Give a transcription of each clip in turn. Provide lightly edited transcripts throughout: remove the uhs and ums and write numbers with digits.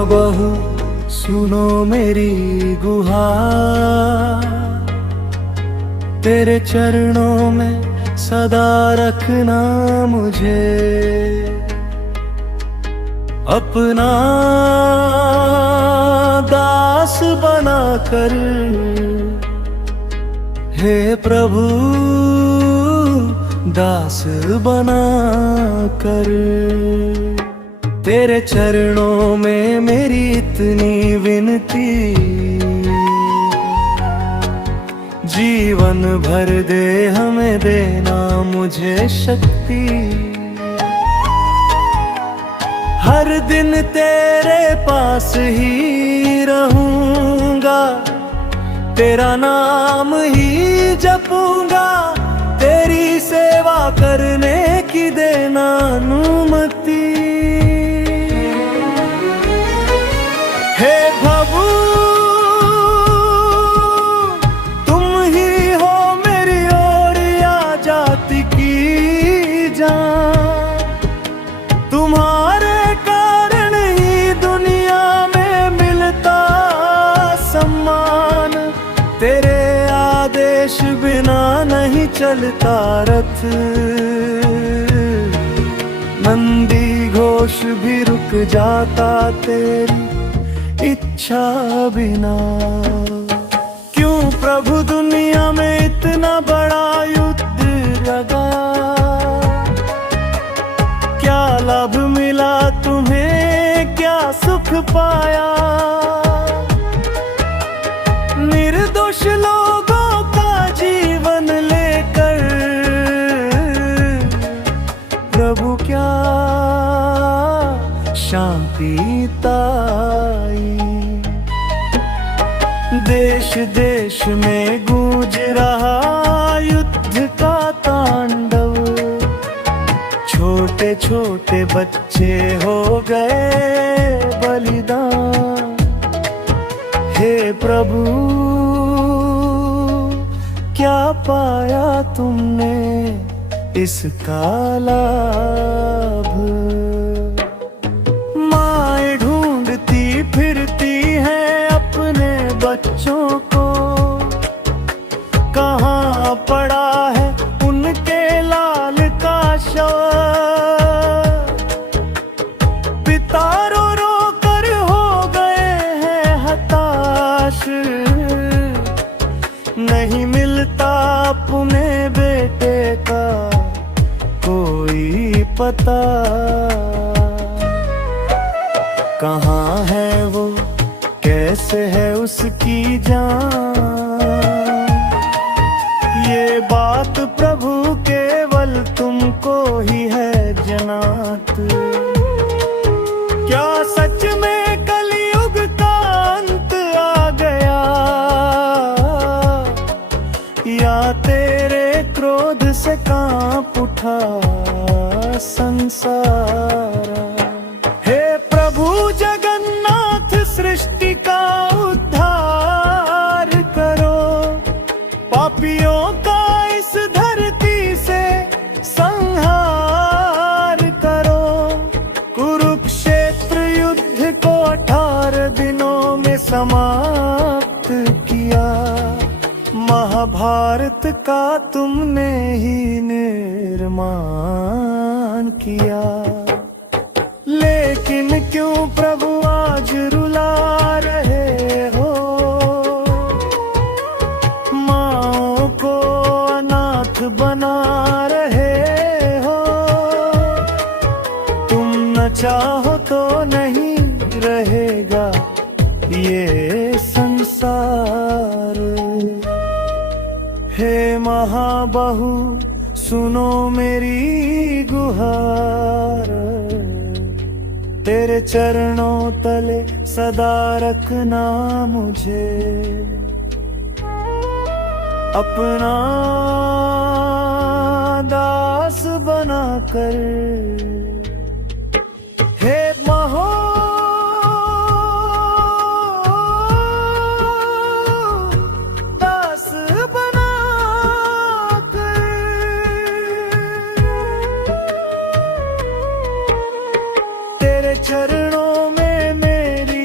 महाबहु सुनो मेरी गुहार, तेरे चरणों में सदा रखना मुझे अपना दास बनाकर। हे प्रभु दास बनाकर, तेरे चरणों में मेरी इतनी विनती, जीवन भर दे हमें देना मुझे शक्ति। हर दिन तेरे पास ही रहूंगा, तेरा नाम ही जपूंगा, तेरी सेवा करने की देना अनुमति। हे प्रभु तुम ही हो मेरी ओरिया जाति की जान, तुम्हारे कारण ही दुनिया में मिलता सम्मान। तेरे आदेश बिना नहीं चलता रथ, नंदी घोष भी रुक जाता तेरी इच्छा बिना। क्यों प्रभु दुनिया में इतना बड़ा युद्ध लगा, क्या लाभ मिला तुम्हें, क्या सुख पाया। निर्दोष लोगों का जीवन लेकर प्रभु क्या शांति ताई। देश देश में गूंज रहा युद्ध का तांडव, छोटे छोटे बच्चे हो गए बलिदान। हे प्रभु क्या पाया तुमने इसका लाभ। माएं ढूंढती फिरती हैं अपने बच्चों को, कहाँ पड़ा है उनके लाल का शव। पिता रो रो कर हो गए हैं हताश, नहीं मिलता अपने बेटे का कोई पता। कहाँ है वो, कैसे है उसकी जान, ये बात प्रभु केवल तुमको ही है जनात। क्या सच में कलयुग का अंत आ गया, या तेरे क्रोध से कांप उठा संसार। हे प्रभु जगन्नाथ सृष्टि का उद्धार करो, पापियों का इस धरती से संहार करो। कुरुक्षेत्र युद्ध को 18 दिनों में समाप्त किया, महाभारत का तुमने ही निर्माण किया। लेकिन क्यों प्रभु आज रुला रहे हो, माँओं को अनाथ बना रहे हो। तुम न चाहो तो नहीं रहेगा ये संसार। हे महाबहु सुनो मेरी गुहार, तेरे चरणों तले सदा रखना मुझे अपना दास बनाकर। हे महो दास बनाकर, तेरे चरणों में मेरी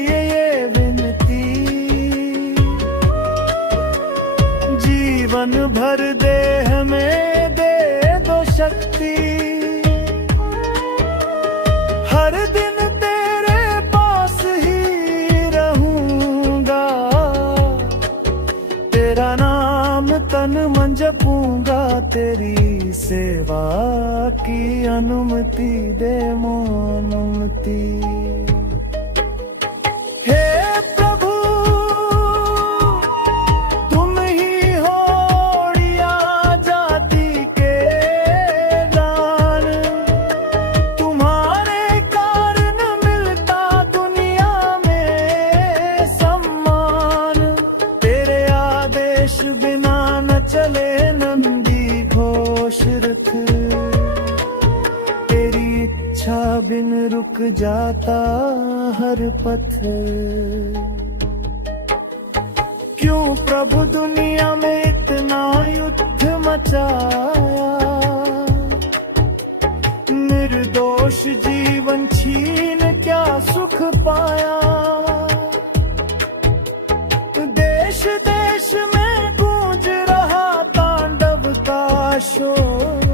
जपूंगा तेरी सेवा की अनुमति दे मोनुमति। हे प्रभु तुम ही हो ओडिया जाति के दान, तुम्हारे कारण मिलता दुनिया में सम्मान। तेरे आदेश बिना न चले नंदी घोष रथ, तेरी इच्छा बिन रुक जाता हर पथ। क्यों प्रभु दुनिया में इतना युद्ध मचाया, निर्दोष जीवन छीन क्या सुख पाया। देश देश में गूंज रहा तांडव का शोर,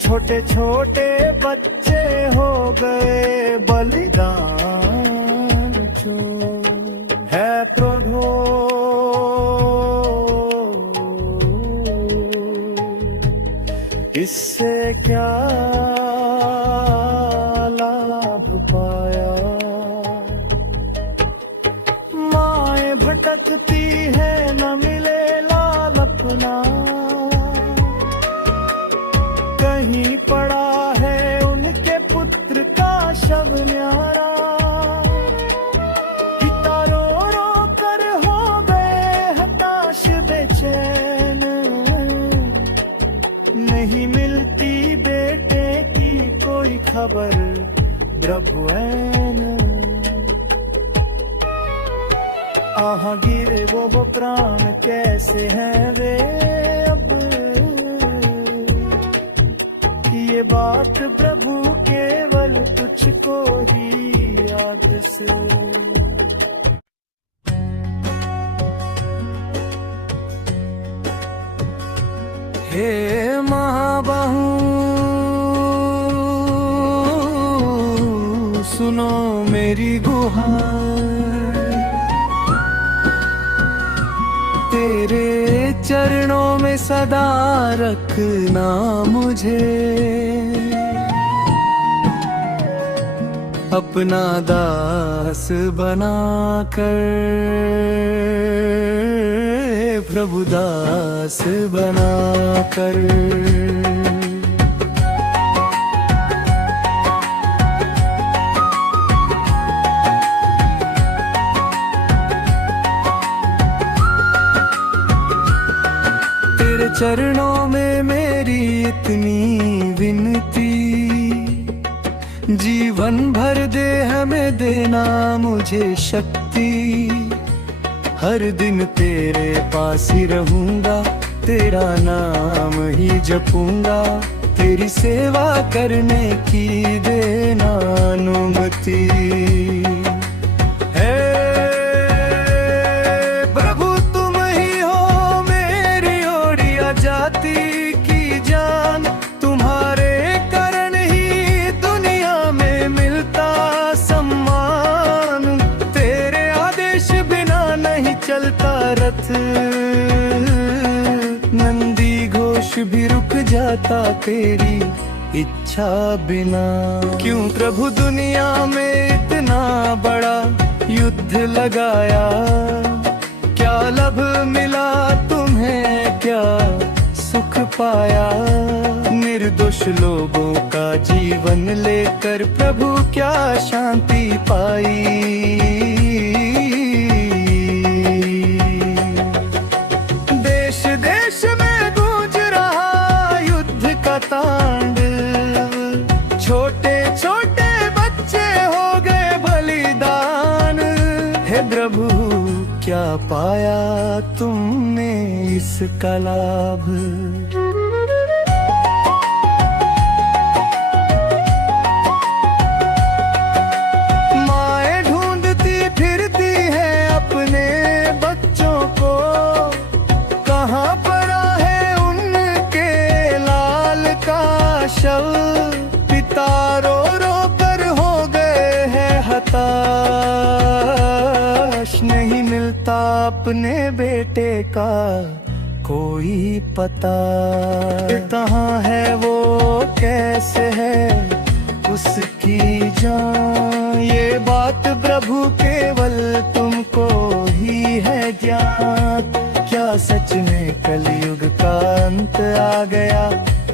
छोटे छोटे बच्चे हो गए बलिदान चोर। है प्रभु इससे क्या लाभ पाया। माएं भटकती है न मिले लाल अपना, कहीं पड़ा है उनके पुत्र का शव न्यारा। पिता रो रो कर हो गए हताश बेचैन, नहीं मिलती बेटे की कोई खबर प्रभु ऐन। आह गिरे वो प्राण कैसे हैं वे अब, ये बात प्रभु केवल तुझको ही याद से। हे महाबाहु सुनो मेरी गुहार, तेरे चरणों में सदा रखना मुझे। अपना दास बनाकर प्रभु दास बनाकर। तेरे चरणों में मेरी इतनी विनती, जीवन भर दे हमें देना मुझे शक्ति। हर दिन तेरे पास ही रहूंगा, तेरा नाम ही जपूंगा, तेरी सेवा करने की देना अनुमति। हे प्रभु तुम ही हो मेरी ओडिया जाति की जान, तुम्हारे कारण ही दुनिया में मिलता सम्मान। तेरे आदेश बिना नहीं चलता रथ, नंदी घोष भी रुक जाता तेरी इच्छा बिना। क्यों प्रभु दुनिया में इतना बड़ा युद्ध लगाया, क्या लाभ मिला तुम्हें, क्या सुख पाया। निर्दोष लोगों का जीवन लेकर प्रभु क्या शांति पाई। देश देश में गूंज रहा युद्ध का तांडव, छोटे छोटे बच्चे हो गए बलिदान। हे प्रभु क्या पाया तुमने इसका लाभ। माएं ढूंढती फिरती हैं अपने बच्चों को, कहाँ पड़ा है उनके लाल का शव। पिता रो रो कर हो गए हैं हताश, नहीं मिलता अपने बेटे का कोई पता। कहाँ है वो, कैसे है उसकी जान, ये बात प्रभु केवल तुमको ही है ज्ञात। क्या सच में कलयुग का अंत आ गया,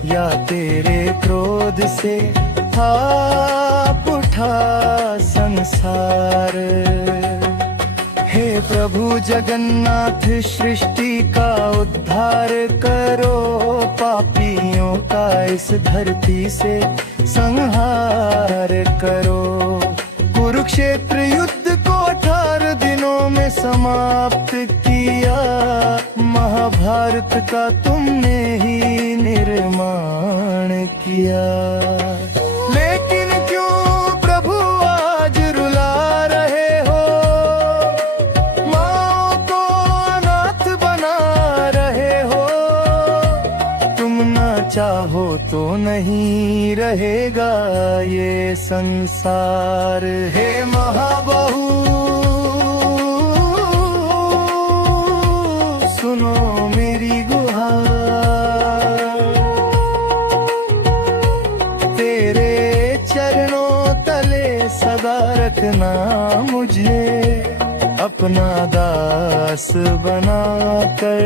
या तेरे क्रोध से हाप उठा संसार। हे प्रभु जगन्नाथ सृष्टि का उद्धार करो, पापियों का इस धरती से संहार करो। कुरुक्षेत्र युद्ध को 18 दिनों में समाप्त किया, महाभारत का तुमने ही निर्माण किया। लेकिन क्यों प्रभु आज रुला रहे हो, माँ को अनाथ बना रहे हो। तुम ना चाहो तो नहीं रहेगा ये संसार। हे महाबहू सुनो मेरी गुहार, तेरे चरणों तले सदा रखना मुझे अपना दास बना कर।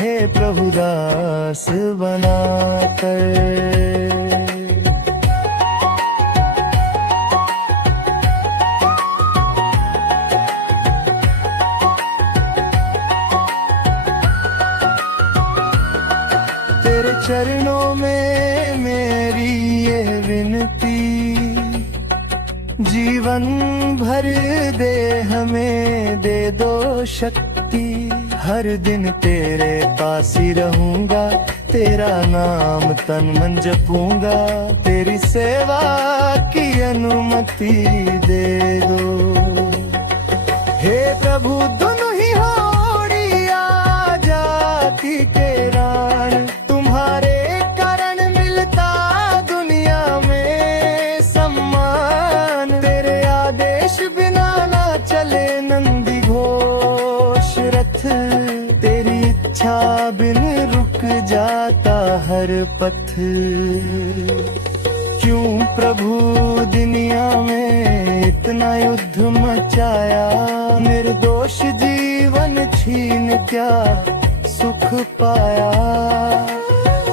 हे प्रभु दास बना कर। तेरे चरणों में मेरी ये विनती, जीवन भर दे हमें दे दो शक्ति। हर दिन तेरे पास ही रहूंगा, तेरा नाम तन मन जपूंगा। तेरी सेवा की अनुमति दे दो। हे प्रभु दोनों ही होड़िया जाति के राण, तुम्हारे कारण मिलता दुनिया में सम्मान। तेरे आदेश बिना ना चले नंदी घोष रथ, तेरी इच्छा बिन रुक जाता हर पथ। क्यों प्रभु दुनिया में इतना युद्ध मचाया, निर्दोष जीवन छीन क्या सुख पाया।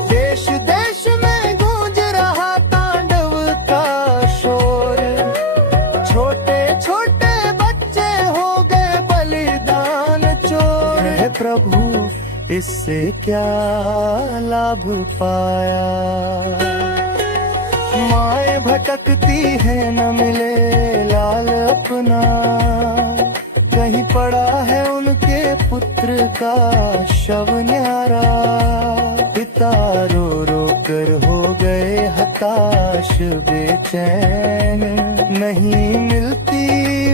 देश देश में गूंज रहा तांडव का शोर, छोटे छोटे बच्चे हो गए बलिदान चोर। हे प्रभु इससे क्या लाभ पाया, माएं भटकती है न मिले लाल अपना। कहीं पड़ा है उनके पुत्र का शव न्यारा, पिता रो रो कर हो गए हताश बेचैन। नहीं मिलती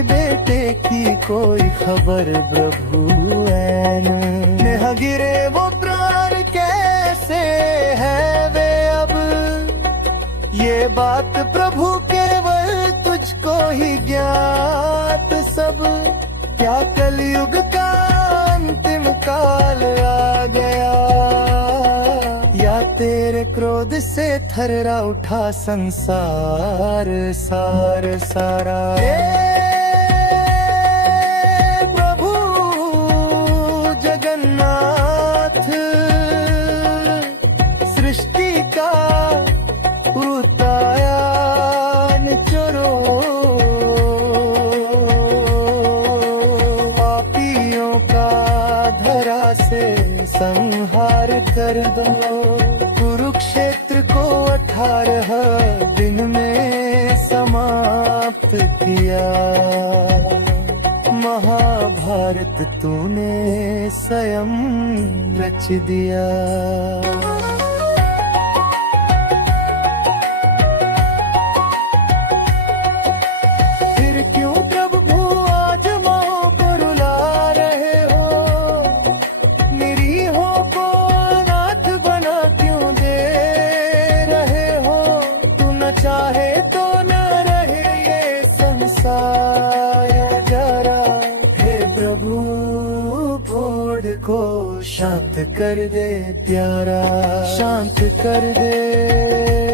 बेटे की कोई खबर प्रभु ऐन। नेहा गिरे वो प्राण कैसे है वे अब, ये बात प्रभु केवल तुझको ही ज्ञात सब। क्या कलयुग का अंतिम काल आ गया, या तेरे क्रोध से थर्रा उठा संसार सार सारा। प्रभु जगन्नाथ सृष्टि का उतायान चरो, पापियों का धरा से संहार कर दो। कुरुक्षेत्र को 18 दिन में समाप्त किया, महाभारत तूने स्वयं रच दिया। चाहे तो न रहे ये संसार जरा, हे प्रभु को शांत कर दे प्यारा, शांत कर दे।